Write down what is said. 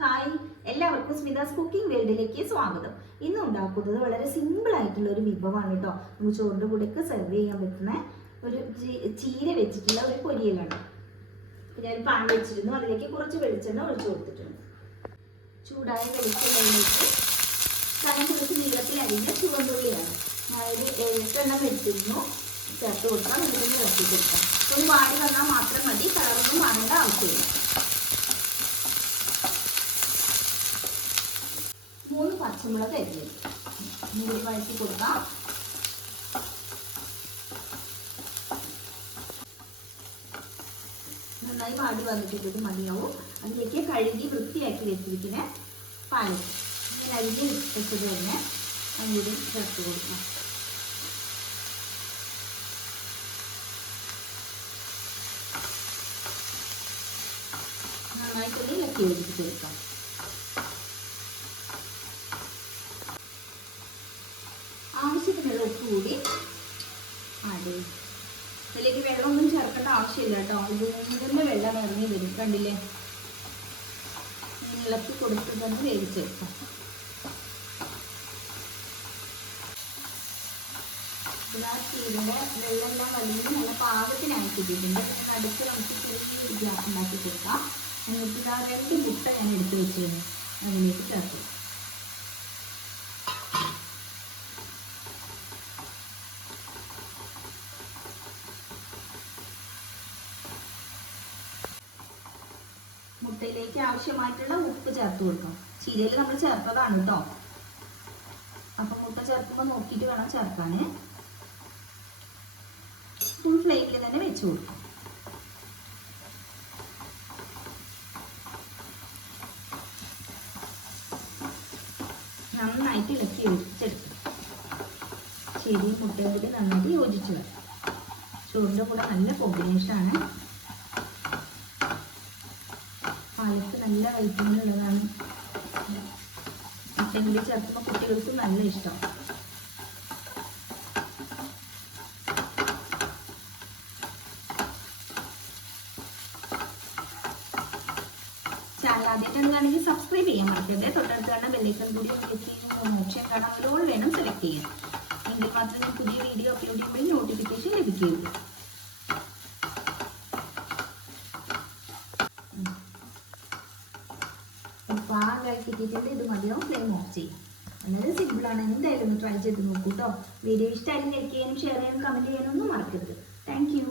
Hi, എല്ലാവർക്കും സ്മിതാസ് cooking വേൾഡിലേക്ക് സ്വാഗതം. ഇന്ന് ഉണ്ടാക്കുന്നത് വളരെ സിമ്പിൾ ആയിട്ടുള്ള ഒരു വിഭവമാണ് കേട്ടോ. നമുക്ക് ചോറിൻ്റെ കൂടെയൊക്കെ സെർവ് ചെയ്യാൻ പറ്റുന്ന ഒരു ചീര വെച്ചിട്ടുള്ള ഒരു പൊരിയലാണ്. ഞാൻ പാൻ വെച്ചിരുന്നു, അതിലേക്ക് കുറച്ച് വെളിച്ചെണ്ണ ഒഴിച്ചു കൊടുത്തിട്ടുണ്ട്. ചൂടായ വെളിച്ചെണ്ണയിലേക്ക് കുറച്ച് നീളത്തിൽ അരിഞ്ഞ ചുവന്നുള്ളിയാണ്. അതായത് 7 എണ്ണം എടുത്തിരുന്നു, ചേർത്ത് കൊടുക്കാം. ഇതിൽ ഇറക്കി കൊടുക്കാം. ഒന്ന് വാടി വന്നാൽ മാത്രം മതി, കളറൊന്നും മാറേണ്ട ആവശ്യമില്ല. 3 പച്ചമുളക് അരിഞ്ഞ് നീര് വഴറ്റി കൊടുക്കാം. നന്നായി വാടി വന്നിട്ട് മതിയാവും. അതിലേക്ക് കഴുകി വൃത്തിയാക്കി വെച്ചിരിക്കുന്ന പാലക് ഇങ്ങനെ അരിഞ്ഞ് വെച്ചത് തന്നെ അങ്ങോട്ട് ചേർത്ത് കൊടുക്കാം. നന്നായിട്ടൊന്ന് ഇളക്കി യോജിപ്പിച്ച് കൊടുക്കാം. ആവശ്യത്തിനുള്ള ഉപ്പ് കൂടി ആഡ് ചെയ്യും. ഇതിലേക്ക് വെള്ളമൊന്നും ചേർക്കേണ്ട ആവശ്യമില്ല കേട്ടോ. ഇതിൻ്റെ വെള്ളം ഇറങ്ങി വരും, കണ്ടില്ലേ? ഇളക്കി കൊടുത്ത് തന്നെ വേവിച്ചെടുക്കാം. ചീരയുടെ വെള്ളമെല്ലാം വലിയ നല്ല പാകത്തിനായിട്ട് ഇട്ടിട്ടുണ്ട്. അടുത്ത് നമുക്ക് ചെറിയൊരു ഗ്യാസ് ഉണ്ടാക്കി കൊടുക്കാം. എന്നിട്ട് 2 മുട്ട ഞാൻ എടുത്ത് വെച്ചിരുന്നു, അതിലേക്ക് ചേർക്കും. മുട്ടയിലേക്ക് ആവശ്യമായിട്ടുള്ള ഉപ്പ് ചേർത്ത് കൊടുക്കാം. ചീരയിൽ നമ്മൾ ചേർത്തതാണ് കേട്ടോ. അപ്പം മുട്ട ചേർക്കുമ്പോൾ നോക്കിയിട്ട് വേണം ചേർക്കാൻ. ഫുൾ ഫ്ലെയിമിൽ തന്നെ വെച്ച് കൊടുക്കാം. നന്നായിട്ട് ഇളക്കി യോജിച്ചെടുക്കും. ചീരയും മുട്ടയും കൂടി നന്നായിട്ട് യോജിച്ച് വരാം. ചോറിൻ്റെ കൂടെ നല്ല കോമ്പിനേഷനാണ്. പാലക്ക് നല്ല വൈറ്റമിൻ ഉള്ളതാണ്. മുട്ടയും കൂടി ചേർക്കുമ്പോൾ കുട്ടികൾക്ക് നല്ല ഇഷ്ടമാണ്. ചാനൽ ആദ്യമായിട്ടാണെങ്കിൽ സബ്സ്ക്രൈബ് ചെയ്യാൻ മറക്കരുത്. തൊട്ടടുത്ത് കാണാൻ ബെല്ലൈക്കൺ കൂടി ക്ലിക്ക് ചെയ്യുന്ന ഓപ്ഷൻ കാണാൻ ഓൾ വേണം സെലക്ട് ചെയ്യാൻ. എങ്കിൽ മാത്രമേ പുതിയ വീഡിയോ അപ്ലോഡ് ചെയ്യുമ്പോൾ നോട്ടിഫിക്കേഷൻ ലഭിക്കുകയുള്ളൂ. പാകമായി കിട്ടിയിട്ടുണ്ട്. ഇത് മതിയാവും. ഫ്ലെയിം ഓഫ് ചെയ്യാം. വളരെ സിമ്പിളാണ്. എന്തായാലും ഒന്ന് ട്രൈ ചെയ്ത് നോക്കൂ കേട്ടോ. വീഡിയോ ഇഷ്ടമായാലും ലൈക്ക് ചെയ്യാനും ഷെയർ ചെയ്യാനും കമൻറ്റ് ചെയ്യാനും ഒന്നും മറക്കരുത്. Thank you.